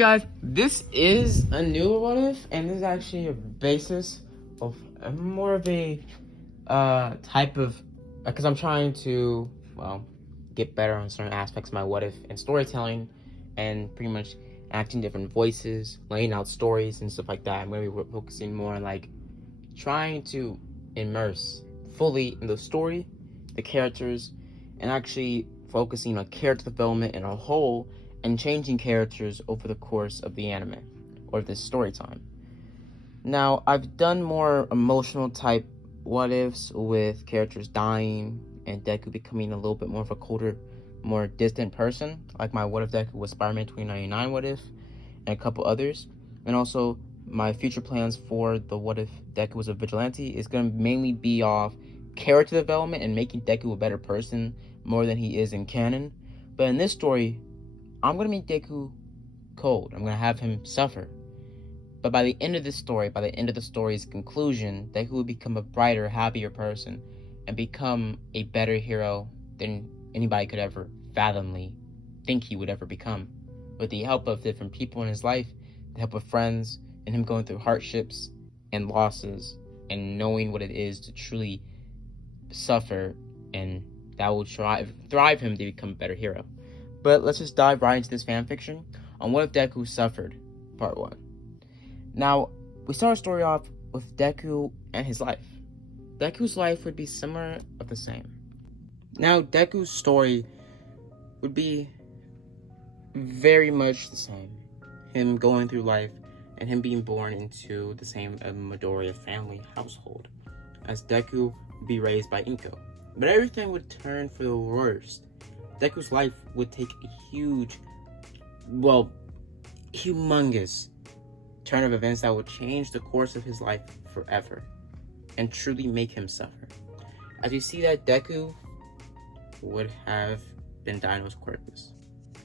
guys, this is a new what if, and this is actually a basis of more of a type of, because I'm trying to, well, get better on certain aspects of my what if and storytelling, and pretty much acting different voices, laying out stories and stuff like that. I'm going to be focusing more on like trying to immerse fully in the story, the characters, and actually focusing on character development in a whole, and changing characters over the course of the anime or this story time. Now, I've done more emotional type what ifs with characters dying and Deku becoming a little bit more of a colder, more distant person, like my what if Deku was Spider-Man 2099 what if, and a couple others. And also, my future plans for the what if Deku was a vigilante is going to mainly be off character development and making Deku a better person more than he is in canon. But in this story, I'm going to make Deku cold. I'm going to have him suffer. But by the end of this story, by the end of the story's conclusion, Deku will become a brighter, happier person and become a better hero than anybody could ever fathomly think he would ever become. With the help of different people in his life, the help of friends, and him going through hardships and losses and knowing what it is to truly suffer, and that will thrive him to become a better hero. But let's just dive right into this fanfiction on What If Deku Suffered, Part 1. Now, we start our story off with Deku and his life. Deku's life would be similar but the same. Now, Deku's story would be very much the same. Him going through life and him being born into the same Midoriya family household, as Deku would be raised by Inko. But everything would turn for the worst. Deku's life would take a humongous turn of events that would change the course of his life forever and truly make him suffer. As you see that Deku would have been diagnosed quirkless.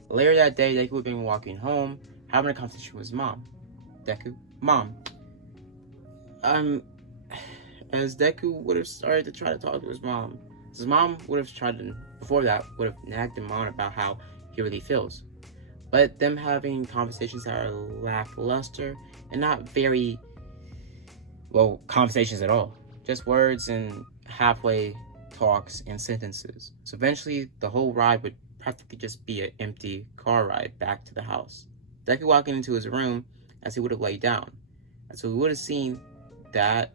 Later that day, Deku would have been walking home, having a conversation with his mom. Deku, Mom. As Deku would have started to try to talk to his mom would have tried to, before that, would have nagged him on about how he really feels. But them having conversations that are lackluster and not very, conversations at all. Just words and halfway talks and sentences. So eventually, the whole ride would practically just be an empty car ride back to the house. Deku walking into his room as he would have laid down. And so we would have seen that,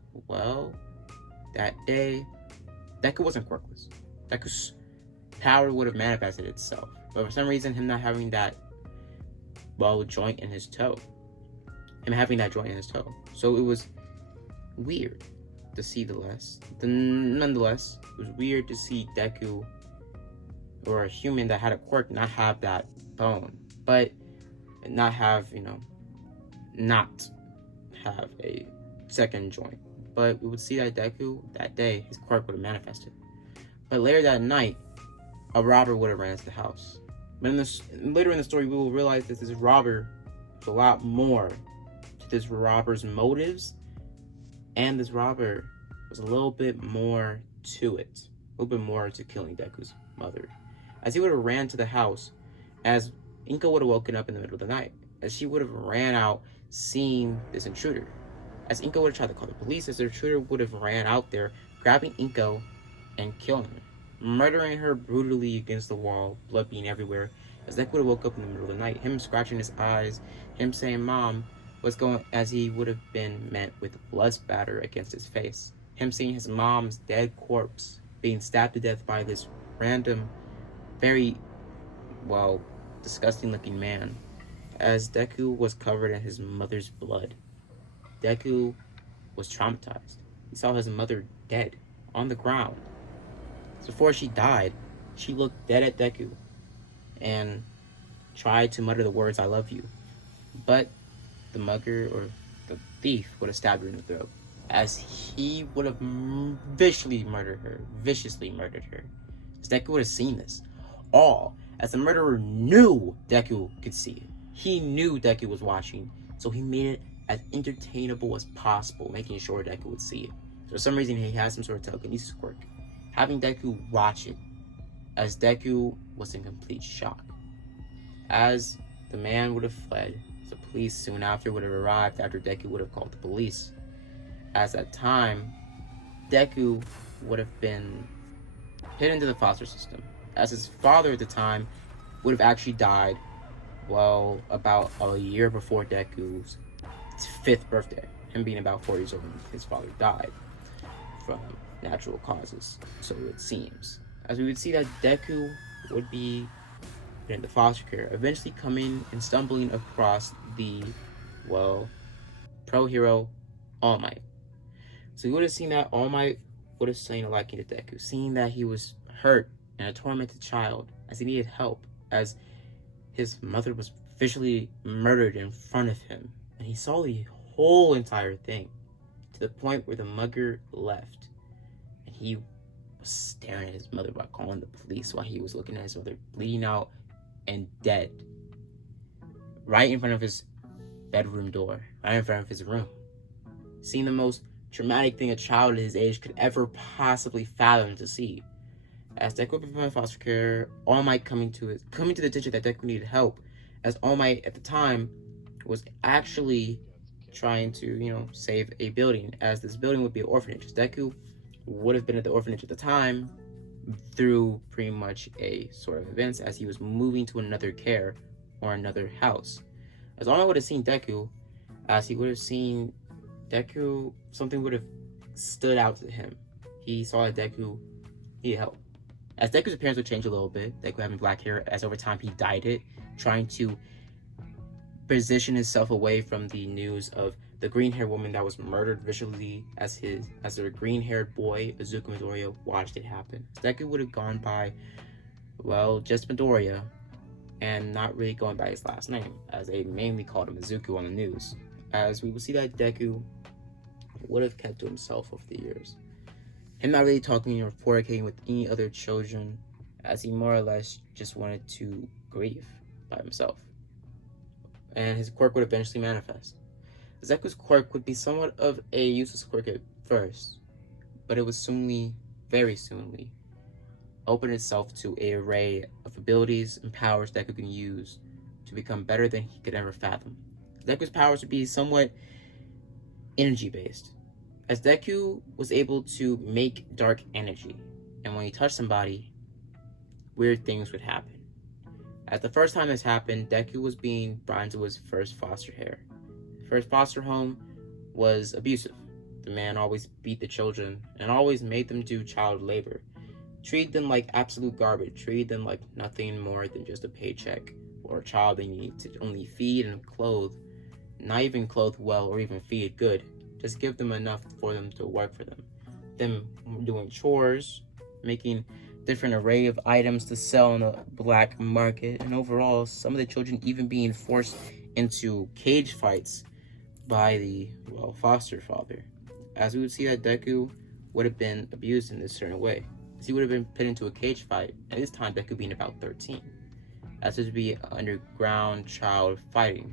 that day, Deku wasn't quirkless. Deku's power would have manifested itself. But for some reason, him not having that, joint in his toe. So it was weird to see nonetheless, it was weird to see Deku, or a human that had a quirk, not have that bone. But not have, not have a second joint. But we would see that Deku, that day, his quirk would have manifested. But later that night, a robber would have ran into the house. But later in the story, we will realize that this robber was a lot more to this robber's motives, and this robber was a little bit more to it. A little bit more to killing Deku's mother. As he would have ran to the house, as Inko would have woken up in the middle of the night, as she would have ran out seeing this intruder. As Inko would have tried to call the police, as the intruder would have ran out there, grabbing Inko and killing her, murdering her brutally against the wall, blood being everywhere. As Deku would have woke up in the middle of the night, him scratching his eyes, him saying, "Mom," as he would have been met with blood spatter against his face. Him seeing his mom's dead corpse being stabbed to death by this random, very, disgusting looking man. As Deku was covered in his mother's blood, Deku was traumatized. He saw his mother dead on the ground. So before she died, she looked dead at Deku and tried to mutter the words, "I love you." But the mugger, or the thief, would have stabbed her in the throat, as he would have viciously murdered her. As Deku would have seen this all, as the murderer knew Deku could see it. He knew Deku was watching, so he made it as entertainable as possible, making sure Deku would see it. So for some reason, he has some sort of telekinesis quirk. Having Deku watch it, as Deku was in complete shock. As the man would have fled The police soon after would have arrived after Deku would have called the police. At that time, Deku would have been put into the foster system, as his father at the time would have actually died, well, about a year before Deku's 5th birthday. Him being about 4 years old when his father died from natural causes, so it seems. As we would see that Deku would be in the foster care, eventually coming and stumbling across the, well, pro hero All Might. So we would have seen that All Might would have seen a liking to Deku, seeing that he was hurt and a tormented child, as he needed help, as his mother was visually murdered in front of him, and he saw the whole entire thing, to the point where the mugger left, and he was staring at his mother by calling the police while he was looking at his mother bleeding out and dead, right in front of his bedroom door, right in front of his room. Seeing the most traumatic thing a child at his age could ever possibly fathom to see. As Deku would be put in foster care, All Might coming to the attention that Deku needed help, as All Might at the time was actually trying to, save a building, as this building would be an orphanage. Deku would have been at the orphanage at the time through pretty much a sort of events, as he was moving to another care or another house. As All Might would have seen Deku, as he would have seen Deku, something would have stood out to him. He saw that Deku needed help. As Deku's appearance would change a little bit, Deku having black hair, as over time he dyed it, trying to position himself away from the news of the green-haired woman that was murdered visually, as their green-haired boy, Izuku Midoriya, watched it happen. Deku would have gone by, well, just Midoriya, and not really going by his last name, as they mainly called him Izuku on the news. As we will see that Deku would have kept to himself over the years. Him not really talking or fornicating with any other children, as he more or less just wanted to grieve by himself. And his quirk would eventually manifest. Deku's quirk would be somewhat of a useless quirk at first, but it would very soonly, open itself to an array of abilities and powers Deku can use to become better than he could ever fathom. Deku's powers would be somewhat energy-based, as Deku was able to make dark energy, and when he touched somebody, weird things would happen. At the first time this happened, Deku was being brought into his first foster care. The first foster home was abusive. The man always beat the children and always made them do child labor. Treated them like absolute garbage. Treated them like nothing more than just a paycheck or a child they need to only feed and clothe. Not even clothe well or even feed good. Just give them enough for them to work for them. Them doing chores, making different array of items to sell in the black market, and overall, some of the children even being forced into cage fights by the, foster father. As we would see that Deku would have been abused in this certain way, as he would have been put into a cage fight, at this time Deku being about 13. As it would be an underground child fighting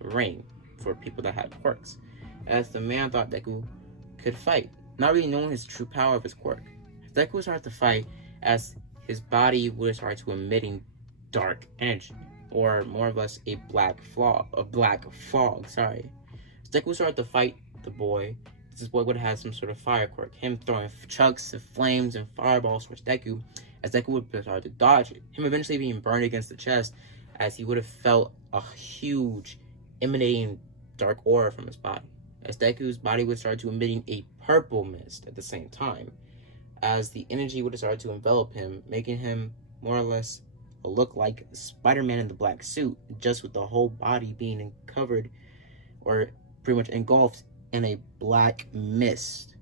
ring for people that had quirks, as the man thought Deku could fight, not really knowing his true power of his quirk. Deku would start to fight, as his body would start to emitting dark energy, or more or less a black fog. Deku would start to fight the boy. This boy would have had some sort of fire quirk, him throwing chucks of flames and fireballs towards Deku, as Deku would start to dodge it, him eventually being burned against the chest, as he would have felt a huge emanating dark aura from his body, as Deku's body would start to emitting a purple mist at the same time, as the energy would have started to envelop him, making him more or less look like Spider-Man in the black suit, just with the whole body being covered or pretty much engulfed in a black mist.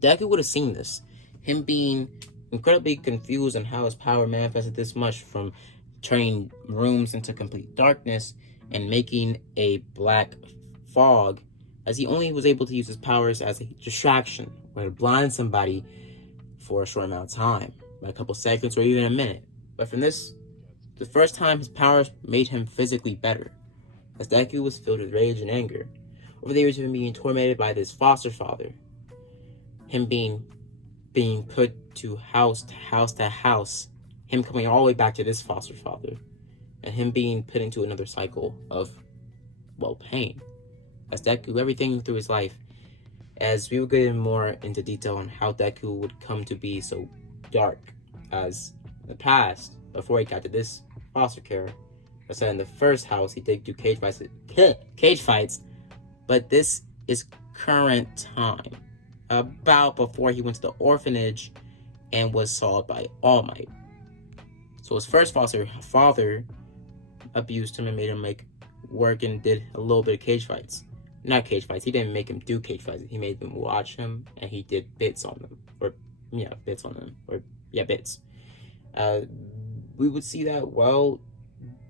Deku would have seen this, him being incredibly confused on how his power manifested this much, from turning rooms into complete darkness and making a black fog, as he only was able to use his powers as a distraction or to blind somebody for a short amount of time, by a couple seconds or even a minute. But from this, the first time his powers made him physically better, as Deku was filled with rage and anger over the years of him being tormented by this foster father, him being put to house to house, him coming all the way back to this foster father, and him being put into another cycle of, well, pain. As Deku, everything through his life, as we will get more into detail on how Deku would come to be so dark, as in the past, before he got to this foster care, I said in the first house he did do cage fights, but this is current time, about before he went to the orphanage and was saw by All Might. So his first foster father abused him and made him work and did a little bit of cage fights. Not cage fights, he didn't make him do cage fights, he made them watch him and he did bits on them. Bits. We would see that, well,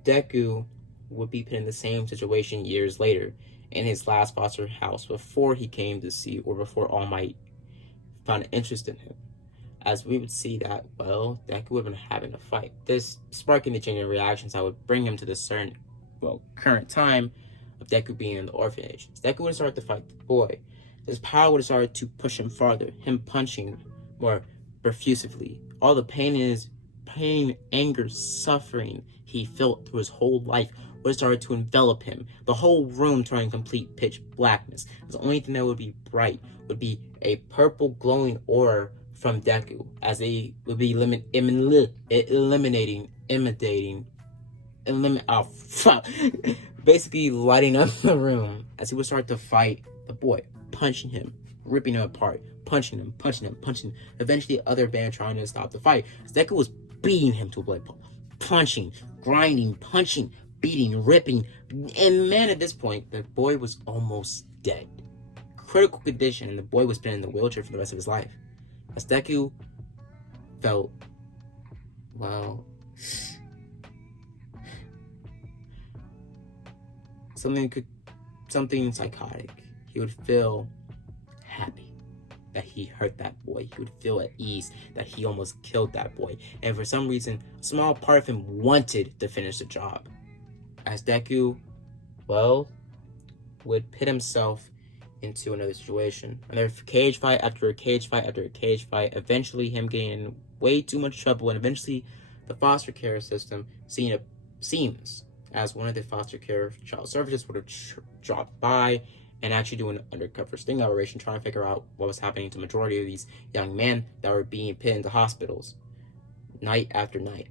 Deku would be put in the same situation years later in his last foster house before he came to see, or before All Might found an interest in him. As we would see that, well, Deku would have been having a fight. This sparking the chain of reactions that would bring him to the certain, current time of Deku being in the orphanage. As Deku would have started to fight the boy, his power would have started to push him farther, him punching more profusively. All the pain, anger, suffering he felt through his whole life would have started to envelop him. The whole room turning complete pitch blackness. The only thing that would be bright would be a purple glowing aura from Deku, as they would be basically lighting up the room as he would start to fight the boy, punching him, ripping him apart, punching him. Eventually, other band trying to stop the fight, as Deku was beating him to a blood pulp, punching, grinding, beating, ripping, and man, at this point, the boy was almost dead, critical condition, and the boy was been in the wheelchair for the rest of his life. As Deku felt, well, something psychotic. He would feel happy that he hurt that boy. He would feel at ease that he almost killed that boy. And for some reason, a small part of him wanted to finish the job. As Deku, well, would pit himself into another situation. Another cage fight after a cage fight after a cage fight. Eventually him getting in way too much trouble, and eventually the foster care system seems as one of the foster care child services would have dropped by and actually do an undercover sting operation trying to figure out what was happening to the majority of these young men that were being put into hospitals night after night.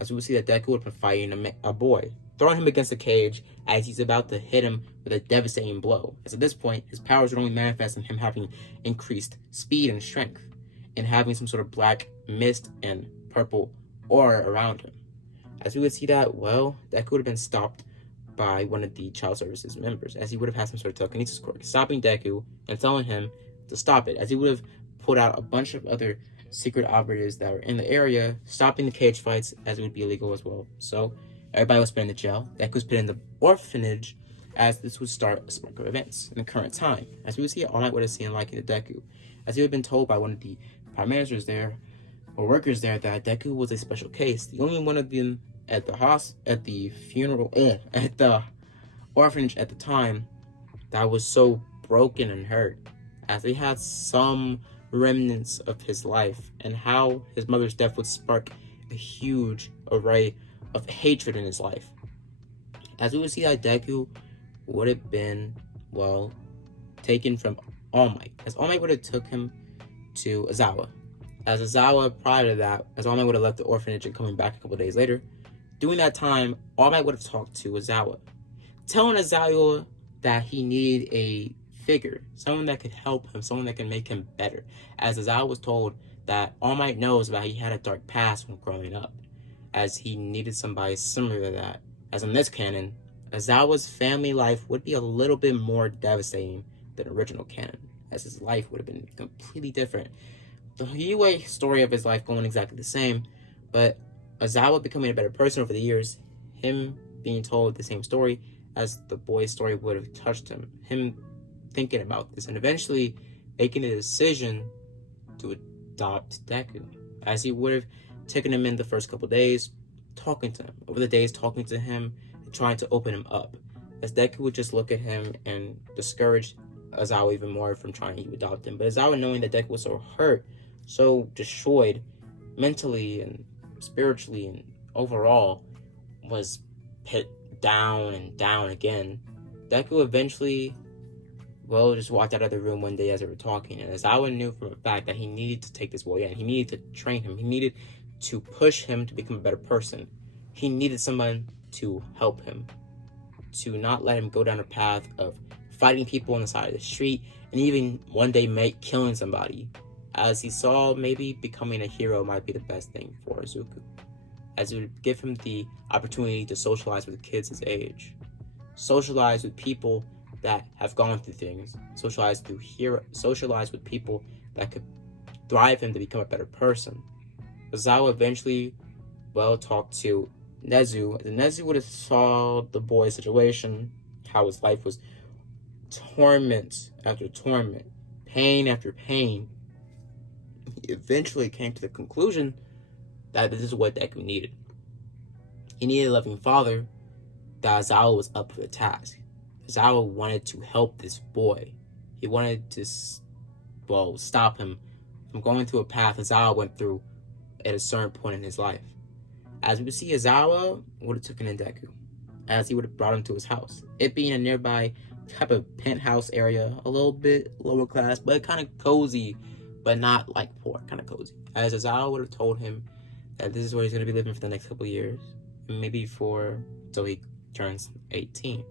As we would see that Deku would have been fighting a boy, throwing him against a cage as he's about to hit him with a devastating blow. As at this point, his powers would only manifest in him having increased speed and strength, and having some sort of black mist and purple aura around him. As we would see that, well, Deku would have been stopped by one of the child services members, as he would have had some sort of telekinesis quirk, stopping Deku and telling him to stop it, as he would have pulled out a bunch of other secret operatives that were in the area, stopping the cage fights, as it would be illegal as well. So everybody was put in the jail. Deku was put in the orphanage, as this would start a spark of events in the current time. As we would see, All Might would have seen liking to Deku, as he would have been told by one of the prime ministers there, or workers there, that Deku was a special case. The only one of them at the orphanage at the time that was so broken and hurt, as they had some remnants of his life, and how his mother's death would spark a huge array of hatred in his life. As we would see that Deku would have been, well, taken from All Might, as All Might would have took him to Aizawa. As Aizawa, prior to that, as All Might would have left the orphanage and coming back a couple days later, during that time, All Might would have talked to Aizawa, telling Aizawa that he needed a figure, someone that could help him, someone that can make him better. As Aizawa was told that All Might knows about he had a dark past when growing up, as he needed somebody similar to that. As in this canon, Aizawa's family life would be a little bit more devastating than original canon, as his life would have been completely different. The Yue story of his life going exactly the same, but Aizawa becoming a better person over the years, him being told the same story as the boy's story would have touched him thinking about this, and eventually making a decision to adopt Deku, as he would have taken him in the first couple days, talking to him, over the days talking to him, and trying to open him up, as Deku would just look at him and discourage Aizawa even more from trying to adopt him. But Aizawa, knowing that Deku was so hurt, so destroyed mentally and spiritually and overall, was hit down and down again, Deku eventually, just walked out of the room one day as they were talking, and Aizawa knew from a fact that he needed to take this boy in. He needed to train him. He needed to push him to become a better person. He needed someone to help him, to not let him go down a path of fighting people on the side of the street, and even one day killing somebody, as he saw maybe becoming a hero might be the best thing for Izuku, as it would give him the opportunity to socialize with kids his age, socialize with people that have gone through things, socialize with people that could drive him to become a better person. Aizawa eventually, talked to Nezu, and Nezu would have saw the boy's situation, how his life was torment after torment, pain after pain. He eventually came to the conclusion that this is what Deku needed. He needed a loving father, that Aizawa was up for the task. Aizawa wanted to help this boy. He wanted to, stop him from going through a path Aizawa went through at a certain point in his life. As we would see, Aizawa would have taken in Deku, as he would have brought him to his house. It being a nearby type of penthouse area, a little bit lower class, but kind of cozy, but not like poor, kind of cozy. As Aizawa would have told him that this is where he's going to be living for the next couple of years, maybe till he turns 18.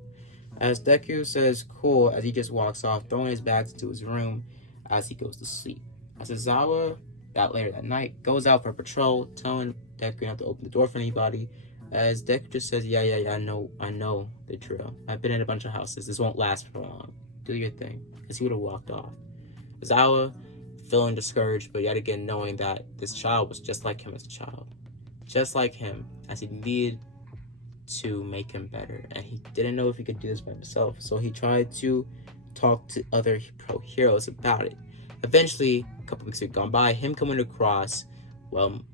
As Deku says cool as he just walks off, throwing his bags into his room as he goes to sleep. As Aizawa, later that night, goes out for a patrol, telling Deku not to open the door for anybody, as Deku just says, yeah, I know the drill. I've been in a bunch of houses. This won't last for long. Do your thing. As he would have walked off. Aizawa, feeling discouraged, but yet again knowing that this child was just like him as a child. Just like him, as he needed to make him better, and he didn't know if he could do this by himself, so he tried to talk to other pro heroes about it. Eventually, a couple weeks had gone by, him coming across,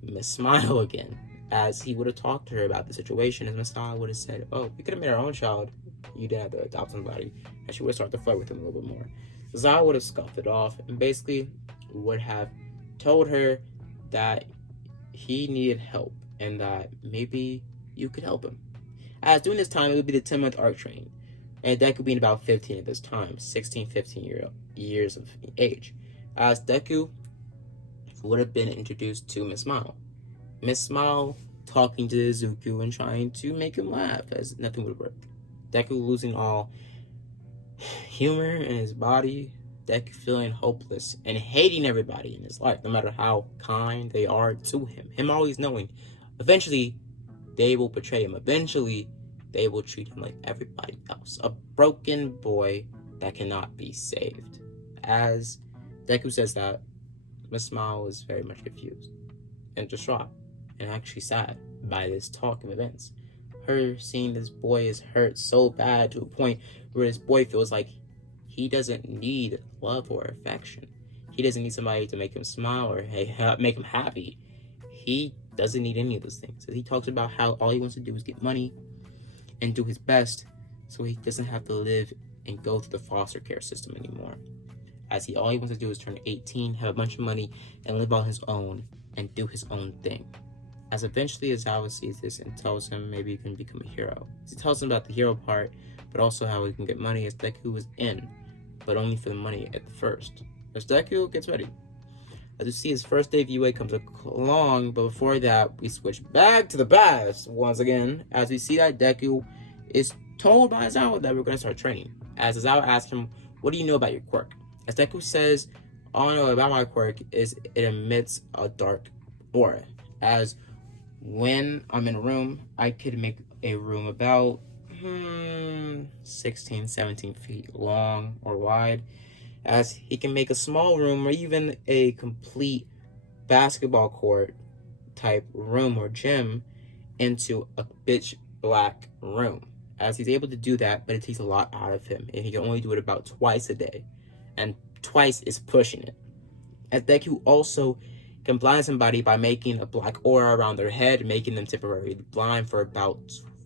Miss Smile again, as he would have talked to her about the situation, and Miss Smile would have said, we could have made our own child, you didn't have to adopt somebody, and she would have started to flirt with him a little bit more. Zara would have scuffed it off, and basically would have told her that he needed help, and that maybe you could help him. As during this time, it would be the 10-month arc training, and Deku being about 15 at this time, 16, 15 years of age. As Deku would have been introduced to Miss Smile. Miss Smile talking to Izuku and trying to make him laugh, as nothing would work. Deku losing all humor in his body, Deku feeling hopeless and hating everybody in his life, no matter how kind they are to him. Him always knowing, eventually, they will betray him. Eventually, they will treat him like everybody else. A broken boy that cannot be saved. As Deku says that, Miss Smile is very much confused and distraught and actually sad by this talk of events. Her seeing this boy is hurt so bad to a point where this boy feels like he doesn't need love or affection. He doesn't need somebody to make him smile or make him happy. He doesn't need any of those things. He talks about how all he wants to do is get money and do his best so he doesn't have to live and go through the foster care system anymore. As all he wants to do is turn 18, have a bunch of money, and live on his own and do his own thing. As eventually Aizawa sees this and tells him maybe he can become a hero. He tells him about the hero part, but also how he can get money, as Deku was in, but only for the money at the first. As Deku gets ready. As you see, his first day of UA comes along, but before that, we switch back to the past once again, as we see that Deku is told by Aizawa that we're going to start training. As Aizawa asks him, what do you know about your quirk? As Deku says, all I know about my quirk is it emits a dark aura. As when I'm in a room, I could make a room about 16, 17 feet long or wide, as he can make a small room or even a complete basketball court type room or gym into a pitch black room. As he's able to do that, but it takes a lot out of him, and he can only do it about twice a day, and twice is pushing it. As Deku also can blind somebody by making a black aura around their head, making them temporarily blind for about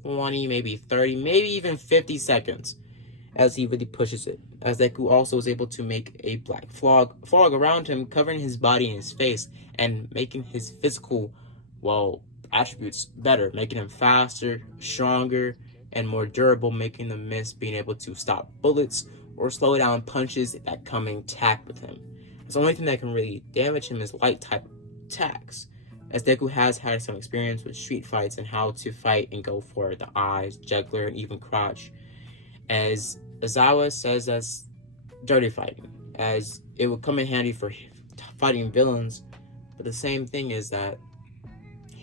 20, maybe 30, maybe even 50 seconds, as he really pushes it. As Deku also is able to make a black fog around him, covering his body and his face, and making his physical, attributes better, making him faster, stronger, and more durable, making the mist being able to stop bullets or slow down punches that come in contact with him. The only thing that can really damage him is light type attacks, as Deku has had some experience with street fights and how to fight and go for the eyes, jugular, and even crotch. As Aizawa says, that's dirty fighting, as it would come in handy for fighting villains. But the same thing is that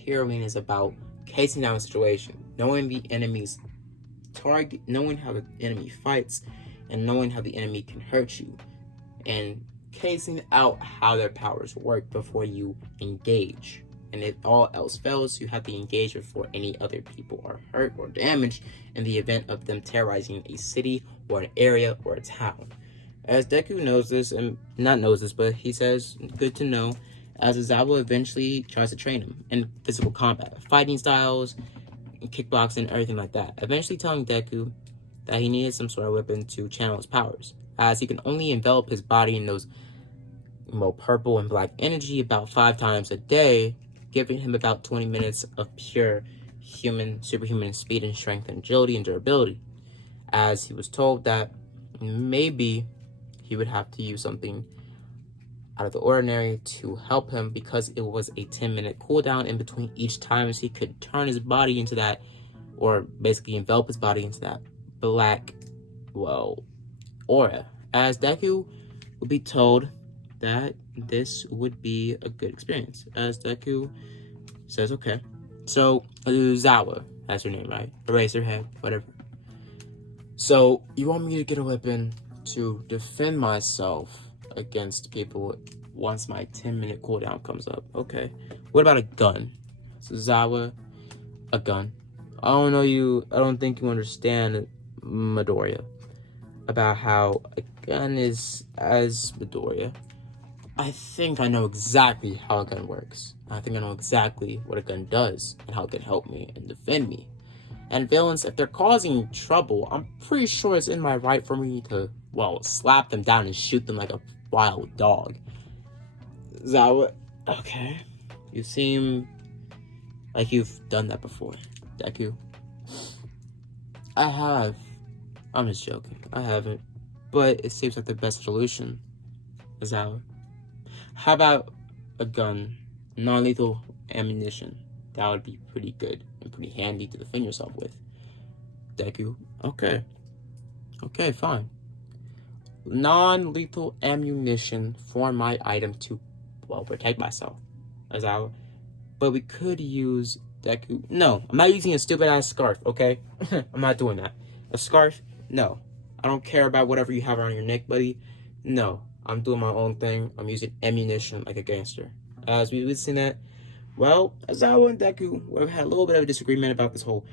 heroing is about casing down a situation, knowing the enemy's target, knowing how the enemy fights, and knowing how the enemy can hurt you, and casing out how their powers work before you engage. And if all else fails, you have to engage before any other people are hurt or damaged in the event of them terrorizing a city or an area or a town. As Deku knows this, and not knows this, but he says, good to know, as Aizawa eventually tries to train him in physical combat, fighting styles, kickboxing, everything like that, eventually telling Deku that he needed some sort of weapon to channel his powers, as he can only envelop his body in those purple and black energy about 5 times a day, giving him about 20 minutes of pure superhuman speed and strength and agility and durability, as he was told that maybe he would have to use something out of the ordinary to help him, because it was a 10-minute cooldown in between each time, so he could turn his body into that, or basically envelop his body into that black, aura. As Deku would be told that this would be a good experience, as Deku says, okay. So, Aizawa, that's her name, right? Eraserhead, whatever. So, you want me to get a weapon to defend myself against people once my 10-minute cooldown comes up. Okay. What about a gun? So, Aizawa, a gun. I don't think you understand, Midoriya, about how a gun is as Midoriya. I think I know exactly how a gun works. I think I know exactly what a gun does and how it can help me and defend me. And villains, if they're causing trouble, I'm pretty sure it's in my right for me to, slap them down and shoot them like a wild dog. Aizawa, okay. You seem like you've done that before, Deku. I have. I'm just joking. I haven't. But it seems like the best solution, Aizawa. How about a gun, non-lethal ammunition? That would be pretty good and pretty handy to defend yourself with. Deku, okay. Okay, fine. Non-lethal ammunition for my item to, protect myself. Aizawa. But we could use Deku. No, I'm not using a stupid ass scarf, okay? I'm not doing that. A scarf? No. I don't care about whatever you have around your neck, buddy. No. I'm doing my own thing. I'm using ammunition like a gangster. As we've seen that, Aizawa and Deku would have had a little bit of a disagreement about this whole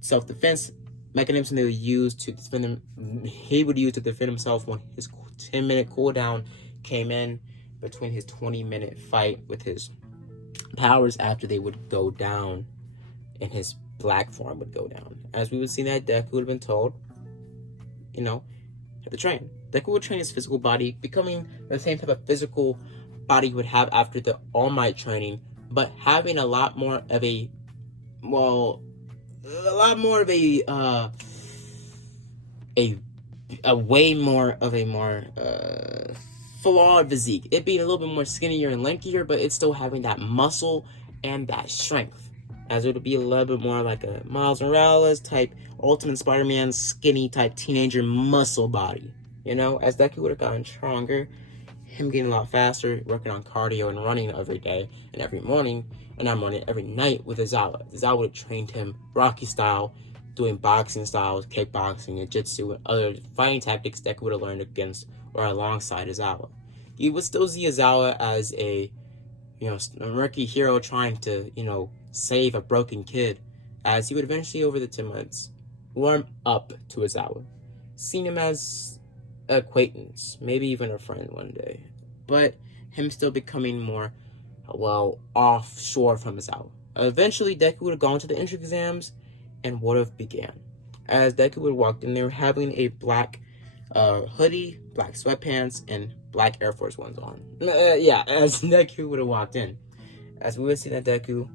self-defense mechanism they would use to defend him. He would use to defend himself when his 10-minute cooldown came in between his 20-minute fight with his powers after they would go down and his black form would go down. As we would see that, Deku would have been told, have to train. Deku would train his physical body, becoming the same type of physical body he would have after the All Might training, but having a way more of a flawed physique. It being a little bit more skinnier and lankier, but it's still having that muscle and that strength. As it would be a little bit more like a Miles Morales type, Ultimate Spider-Man skinny type teenager muscle body. As Deku would have gotten stronger, him getting a lot faster, working on cardio and running every day and every night with Aizawa. Aizawa would have trained him Rocky style, doing boxing styles, kickboxing, and jitsu, and other fighting tactics Deku would have learned against or alongside Aizawa. You would still see Aizawa as a rookie hero trying to, save a broken kid, as he would eventually, over the 10 months, warm up to Aizawa, seeing him as acquaintance, maybe even a friend one day, but him still becoming more, offshore from Aizawa. Eventually, Deku would have gone to the entrance exams and would have began. As Deku would have walked in there having a black hoodie, black sweatpants, and black Air Force Ones on. As Deku would have walked in. As we would see that Deku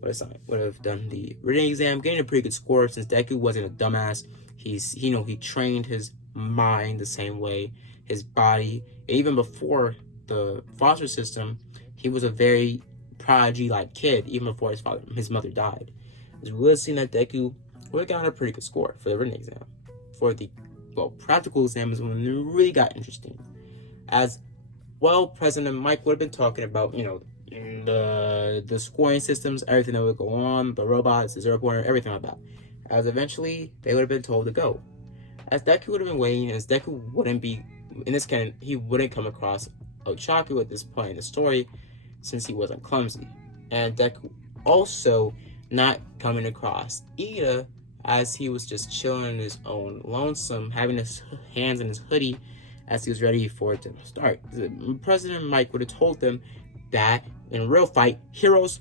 would have done the written exam, getting a pretty good score since Deku wasn't a dumbass. He trained his mind the same way, his body. Even before the foster system, he was a very prodigy like kid, even before his mother died. We would have seen that Deku would have gotten a pretty good score for the written exam. For the practical exam is when it really got interesting. As well, President Mike would have been talking about, the scoring systems, everything that would go on, the robots, the zero pointer, everything like that. As eventually they would have been told to go. As Deku would have been waiting, as Deku wouldn't be in this canon, he wouldn't come across Ochaku at this point in the story, since he wasn't clumsy. And Deku also not coming across Ida, as he was just chilling in his own lonesome, having his hands in his hoodie as he was ready for it to start. President Mike would have told them that in a real fight, heroes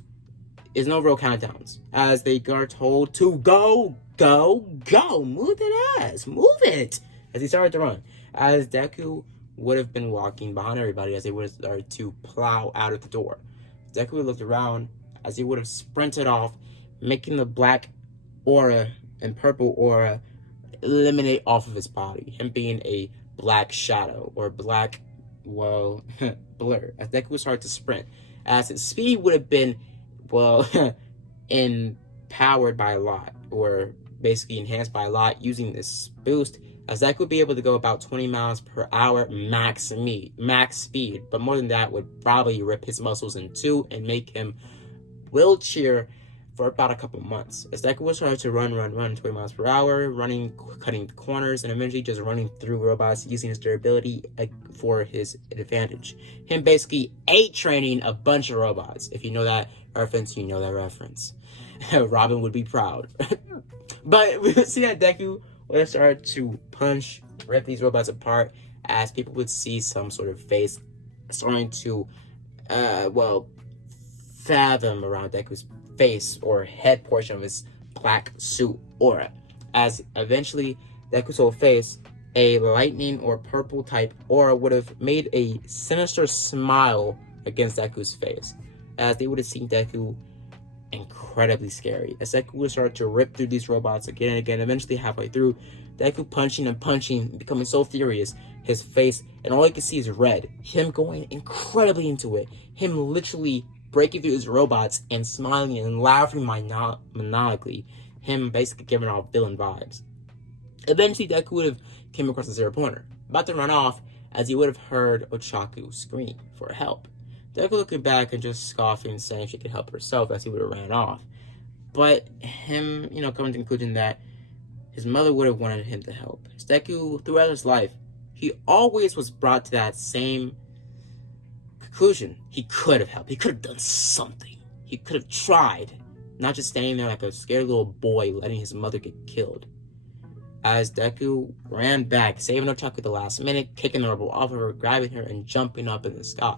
is no real countdowns, as they are told to go, move that ass, move it, as he started to run. As Deku would have been walking behind everybody as they would have started to plow out of the door. Deku would have looked around as he would have sprinted off, making the black aura and purple aura eliminate off of his body, him being a black shadow or black, blur. As Deku would start to sprint, as his speed would have been, empowered by a lot, or basically enhanced by a lot using this boost, as Deku would be able to go about 20 miles per hour max speed, but more than that would probably rip his muscles in two and make him wheelchair for about a couple months. As Deku would start to run 20 miles per hour, cutting corners, and eventually just running through robots using his durability for his advantage. Him basically training a bunch of robots. If you know that reference, you know that reference. Robin would be proud. But we would see that Deku would have started to rip these robots apart, as people would see some sort of face starting to, fathom around Deku's face or head portion of his black suit aura. As eventually Deku's whole face, a lightning or purple type aura would have made a sinister smile against Deku's face, as they would have seen Deku incredibly scary. As Deku would start to rip through these robots again and again, eventually halfway through, Deku punching, becoming so furious, his face, and all you can see is red. Him going incredibly into it. Him literally breaking through his robots and smiling and laughing maniacally. Him basically giving off villain vibes. Eventually, Deku would have came across a zero pointer, about to run off, as he would have heard Ochaku scream for help. Deku looking back and just scoffing, saying she could help herself, as he would have ran off. But him, coming to the conclusion that his mother would have wanted him to help. As Deku, throughout his life, he always was brought to that same conclusion. He could have helped. He could have done something. He could have tried, not just standing there like a scared little boy letting his mother get killed. As Deku ran back, saving Ochaku at the last minute, kicking the rubble off of her, grabbing her, and jumping up in the sky.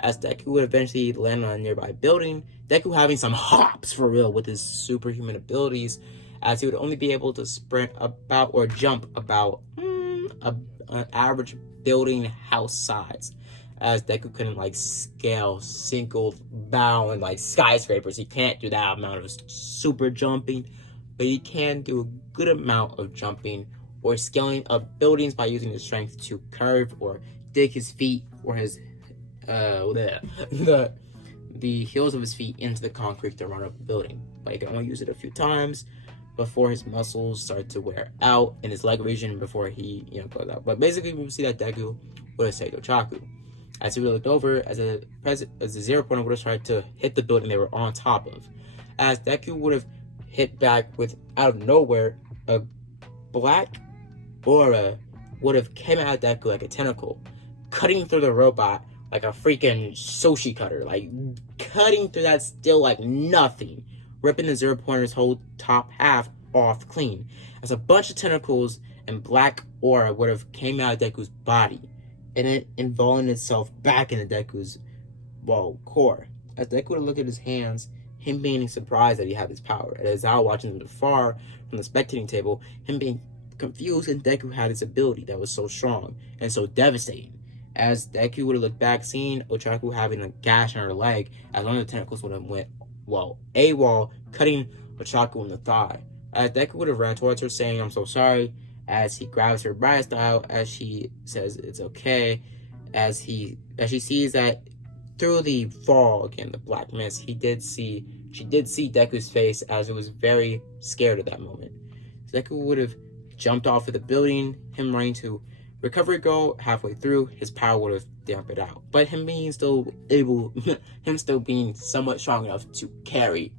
As Deku would eventually land on a nearby building, Deku having some hops for real with his superhuman abilities, as he would only be able to sprint about or jump about an average building house size. As Deku couldn't scale single bound skyscrapers. He can't do that amount of super jumping, but he can do a good amount of jumping or scaling up buildings by using his strength to curve or dig his feet or his the heels of his feet into the concrete to run up a building. But he can only use it a few times before his muscles start to wear out in his leg region before he goes out. But basically, we see that Deku would have saved Ochaku. As he would have looked over, as a zero pointer would have tried to hit the building they were on top of. As Deku would have hit back with, out of nowhere, a black aura would have came out of Deku like a tentacle, cutting through the robot like a freaking sushi cutter, cutting through that still like nothing, ripping the zero pointer's whole top half off clean. As a bunch of tentacles and black aura would have came out of Deku's body, and it involving itself back into Deku's core. As Deku would look at his hands, him being surprised that he had this power. And Aizawa watching from afar from the spectating table, him being confused, and Deku had this ability that was so strong and so devastating. As Deku would have looked back, seeing Ochaku having a gash on her leg, as one of the tentacles would have went AWOL, cutting Ochako in the thigh. As Deku would have ran towards her, saying, "I'm so sorry," as he grabs her by style, as she says it's okay, as she sees that through the fog and the black mist, she did see Deku's face, as it was very scared at that moment. Deku would have jumped off of the building, him running to Recovery Girl halfway through, his power would have damped it out. But him still being somewhat strong enough to carry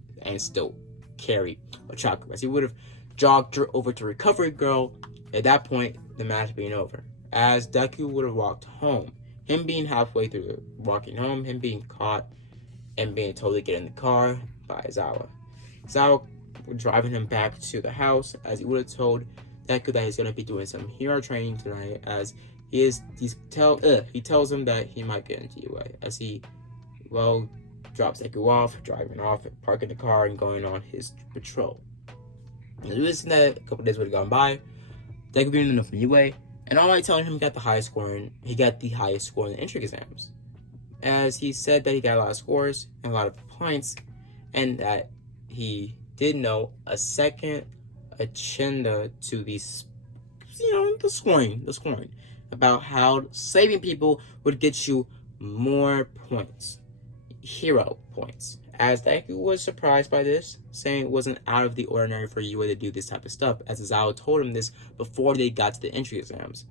Ochako, as he would have jogged over to Recovery Girl. At that point, the match being over. As Deku would have walked home, him being halfway through walking home, him being caught and being told to get in the car by Aizawa. Aizawa driving him back to the house, as he would have told Deku that he's going to be doing some hero training tonight, as he tells him that he might get into UA, as he drops Deku off, driving off, parking the car, and going on his patrol. And we listen that a couple days would have gone by, Deku being enough from UA, and All Might telling him he got the highest score in the entry exams, as he said that he got a lot of scores and a lot of points, and that he did know a second agenda to the scoring, about how saving people would get you more points, hero points. As Deku was surprised by this, saying it wasn't out of the ordinary for UA to do this type of stuff, as Aizawa told him this before they got to the entry exams.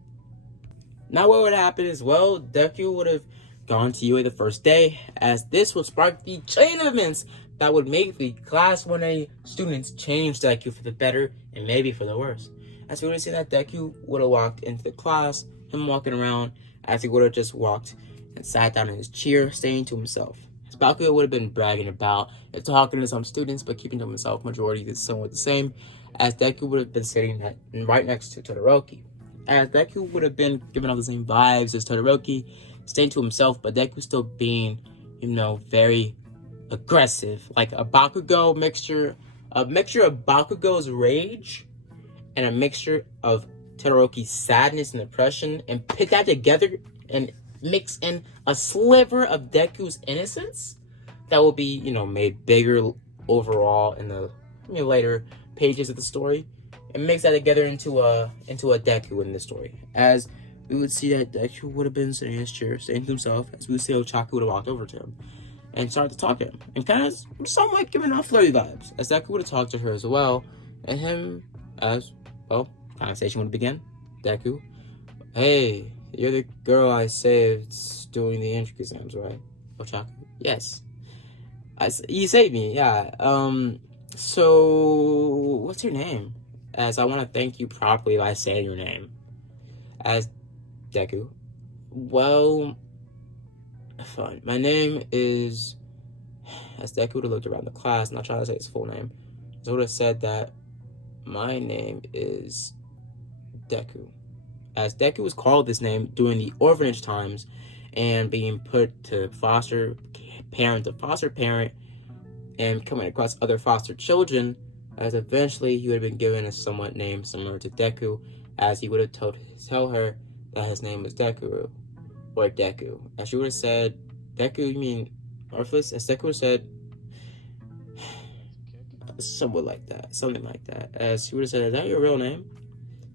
Now what would happen is, Deku would have gone to UA the first day, as this would spark the chain of events that would make the Class 1A students change Deku for the better and maybe for the worse. As we would have seen that Deku would have walked into the class, him walking around, as he would have just walked and sat down in his chair, saying to himself. His Bakugo would have been bragging about and talking to some students, but keeping to himself, majority is somewhat the same, as Deku would have been sitting right next to Todoroki. As Deku would have been giving off the same vibes as Todoroki, staying to himself, but Deku still being, very aggressive, like a mixture of Bakugo's rage and a mixture of Todoroki's sadness and depression, and put that together and mix in a sliver of Deku's innocence that will be, made bigger overall in the later pages of the story, and mix that together into a Deku in the story. As we would see that Deku would have been sitting in his chair, saying to himself, as we would see Ochako would have walked over to him and started to talk to him, and kind of somewhat giving off flirty vibes, as Deku would have talked to her as well, and him, as, conversation would begin. Deku, "Hey, you're the girl I saved doing the entry exams, right?" Ochako, "Yes." "You saved me, yeah. So, what's your name? As I want to thank you properly by saying your name." As Deku, "Well, fine. My name is..." As Deku would have looked around the class, not trying to say his full name, so would have said that, "My name is Deku." As Deku was called this name during the orphanage times and being put to foster parent and coming across other foster children, as eventually he would have been given a somewhat name similar to Deku, as he would have tell her that his name was Deku, or Deku. As she would have said, "Deku, you mean Orpheus?" As Deku would have said, something like that. As she would have said, "Is that your real name?"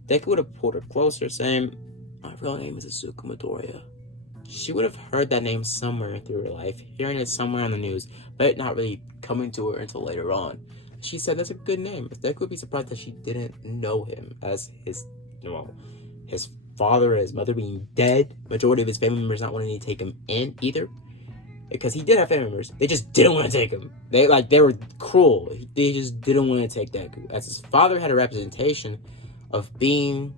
Deku would have pulled her closer, saying, "My real name is Izuku Midoriya." She would have heard that name somewhere through her life, hearing it somewhere on the news, but not really coming to her until later on. She said that's a good name. Deku would be surprised that she didn't know him, as his father and his mother being dead, majority of his family members not wanting to take him in either, because he did have family members. They just didn't want to take him. They were cruel. They just didn't want to take Deku, as his father had a representation of being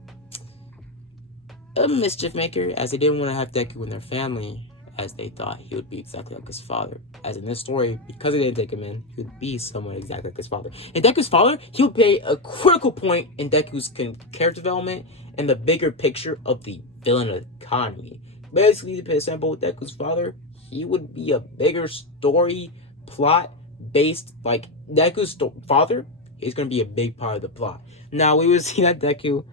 a mischief maker, as they didn't want to have Deku in their family, as they thought he would be exactly like his father. As in this story, because they didn't take him in, he would be somewhat exactly like his father. And Deku's father, he would play a critical point in Deku's character development and the bigger picture of the villain economy. Basically, to put it simple, Deku's father, he would be a bigger story plot based, like Deku's father is going to be a big part of the plot. Now, we would see that Deku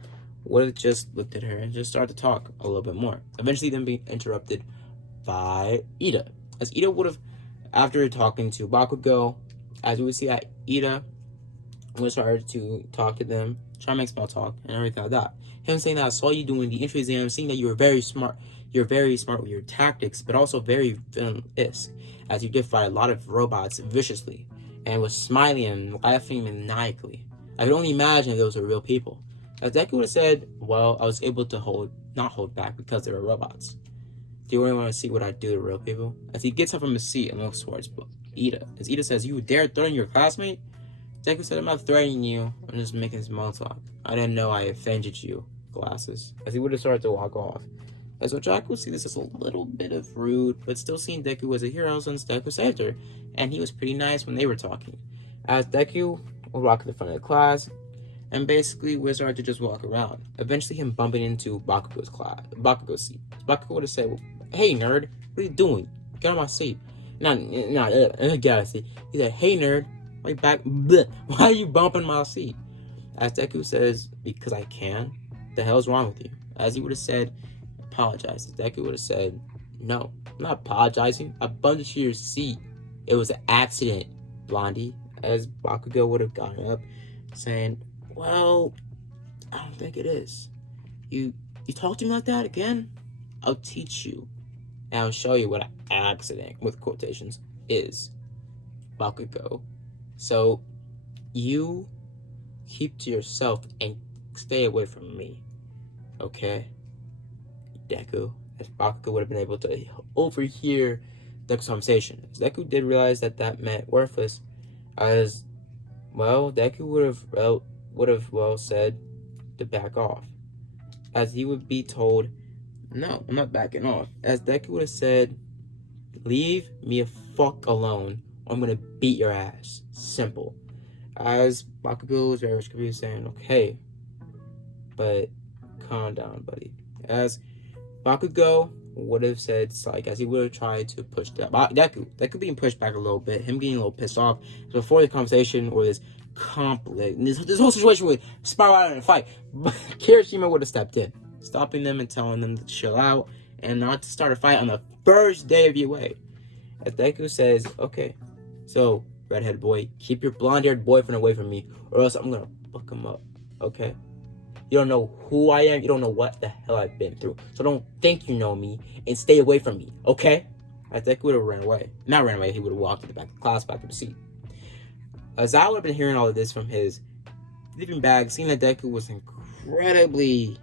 would have just looked at her and just started to talk a little bit more. Eventually, then being interrupted by Ida. As Ida would have, after talking to Bakugo, As we would see that Ida was started to talk to them, try to make small talk and everything like that. Him saying that I saw you doing the entry exam, seeing that you were very smart. You're very smart with your tactics, but also very villainous, as you did fight a lot of robots viciously, and was smiling and laughing maniacally. I could only imagine if those were real people. As Deku would have said, well, I was able to not hold back because they were robots. Do you really want to see what I do to real people? As he gets up from his seat and looks towards Ida. As Ida says, you dare threaten your classmate? Deku said, I'm not threatening you. I'm just making small talk. I didn't know I offended you, glasses. As he would have started to walk off. As Ochaku would see this as a little bit of rude, but still seeing Deku as a hero since Deku saved her. And he was pretty nice when they were talking. As Deku would walk to the front of the class, and basically would start to just walk around. Eventually him bumping into Bakugo's seat. Bakugo would have said, hey nerd, what are you doing? Get on my seat. Get out of the seat. He said, hey nerd, why back? Bleh, why are you bumping my seat? As Deku says, because I can. The hell's wrong with you? As he would have said, apologize. Deku would have said, no, I'm not apologizing. I bumped into your seat. It was an accident, Blondie. As Bakugo would have gotten up, saying, well, I don't think it is. You talk to me like that again? I'll teach you. And I'll show you what an accident, with quotations, is. Bakugo. So, you keep to yourself and stay away from me. Okay? Deku. As Bakugo would have been able to overhear Deku's conversation. As Deku did realize that meant worthless. As, well, Deku would have said to back off. As he would be told, no, I'm not backing off. As Deku would have said, leave me a fuck alone, or I'm gonna beat your ass. Simple. As Bakugo was very confused, saying, okay, but calm down, buddy. As Bakugo would have said psych, as he would have tried to push Deku being pushed back a little bit, him getting a little pissed off. Before the conversation or this conflict, this whole situation would spiral out in a fight, but Kirishima would have stepped in, stopping them and telling them to chill out and not to start a fight on the first day of UA. As Deku says, okay, so redhead boy, keep your blonde-haired boyfriend away from me, or else I'm gonna fuck him up, okay? You don't know who I am. You don't know what the hell I've been through. So don't think you know me and stay away from me, okay? As Deku would have ran away. Not ran away, he would have walked to the back of the class, back to the seat. Aizawa would have been hearing all of this from his sleeping bag, seeing that Deku was incredibly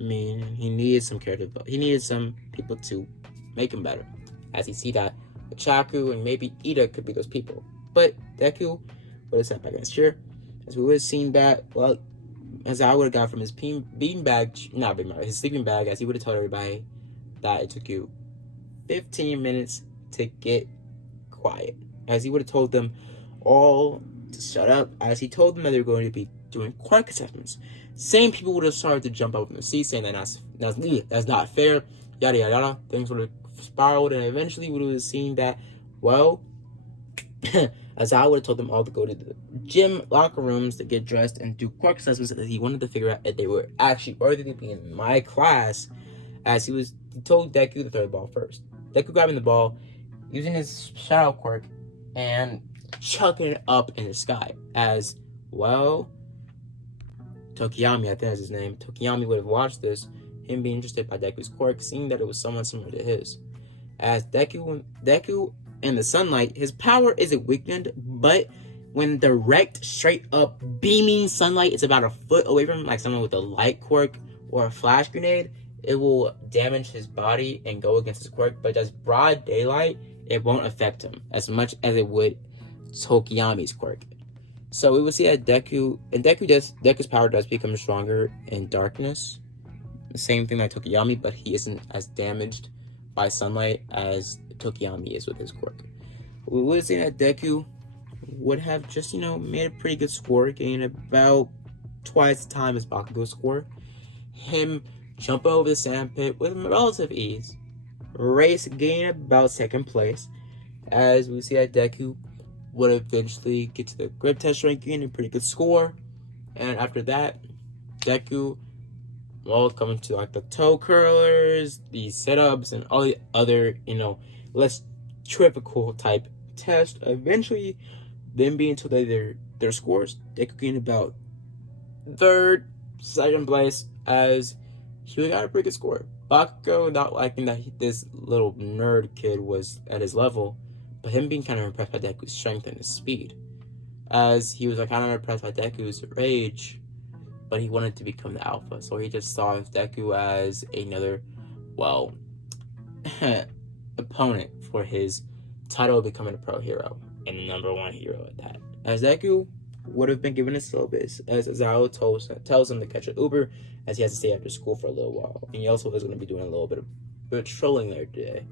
mean. He needed some character, he needed some people to make him better. As he see that Chaku and maybe Ida could be those people. But Deku would have sat back in his chair. As we would have seen that, well, as I would have got from his sleeping bag, as he would have told everybody that it took you 15 minutes to get quiet. As he would have told them all to shut up, as he told them that they were going to be doing quirk assessments. Same people would have started to jump up from the seat, saying that that's not fair, yada yada yada. Things would have spiraled, and eventually we would have seen that, well, as I would have told them all to go to the gym locker rooms to get dressed and do quirk assessments, that he wanted to figure out if they were actually worthy to be in my class. As he told Deku to throw the ball first. Deku grabbing the ball, using his shadow quirk, and chucking it up in the sky. As, well, Tokiyami, I think that's his name. Tokiyami would have watched this, him being interested by Deku's quirk, seeing that it was someone similar to his. As Deku in the sunlight, his power isn't weakened, but when direct, straight up, beaming sunlight is about a foot away from him, like someone with a light quirk or a flash grenade, it will damage his body and go against his quirk. But just broad daylight, it won't affect him as much as it would Tokiyami's quirk. So we will see that Deku's power does become stronger in darkness. The same thing like Tokiyami, but he isn't as damaged by sunlight as Tokiyami is with his quirk. We would see that Deku would have just, made a pretty good score, getting about twice the time as Bakugo's score. Him jumping over the sand pit with relative ease. Race getting about second place. As we see that Deku would eventually get to the grip test ranking, a pretty good score. And after that, Deku, coming to like the toe curlers, the sit-ups, and all the other, less typical type test. Eventually, Them being told their scores, Deku gained about third, second place, as he got a pretty good score. Bakugo not liking that this little nerd kid was at his level, but him being kind of impressed by Deku's strength and his speed, as he was like kind of impressed by Deku's rage, but he wanted to become the alpha, so he just saw Deku as another, well, opponent for his title of becoming a pro hero and the #1 hero at that. As Deku would have been given a syllabus, as Aizawa tells him to catch an Uber, as he has to stay after school for a little while, and he also is going to be doing a little bit of patrolling there today.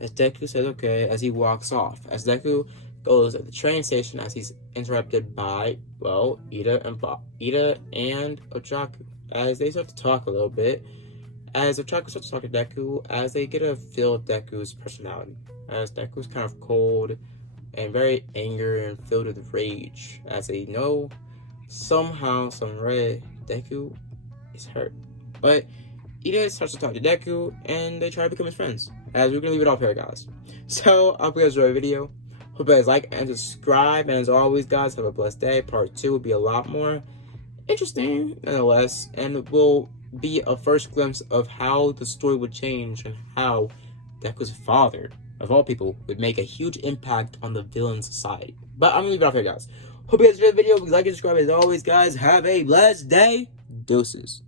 As Deku says okay, as he walks off. As Deku goes at the train station, as he's interrupted by, well, Ida and Ochaku, as they start to talk a little bit. As Ochaku starts to talk to Deku, as they get a feel of Deku's personality, as Deku's kind of cold and very angry and filled with rage, as they know somehow, some way, Deku is hurt. But Ida starts to talk to Deku, and they try to become his friends. As we're gonna leave it off here, guys. So I hope you guys enjoyed the video. Hope you guys like and subscribe. And as always, guys, have a blessed day. Part 2 will be a lot more interesting, nonetheless, and it will be a first glimpse of how the story would change and how Deku's father, of all people, would make a huge impact on the villain society. But I'm gonna leave it off here, guys. Hope you guys enjoyed the video. Like and subscribe as always, guys. Have a blessed day. Deuces.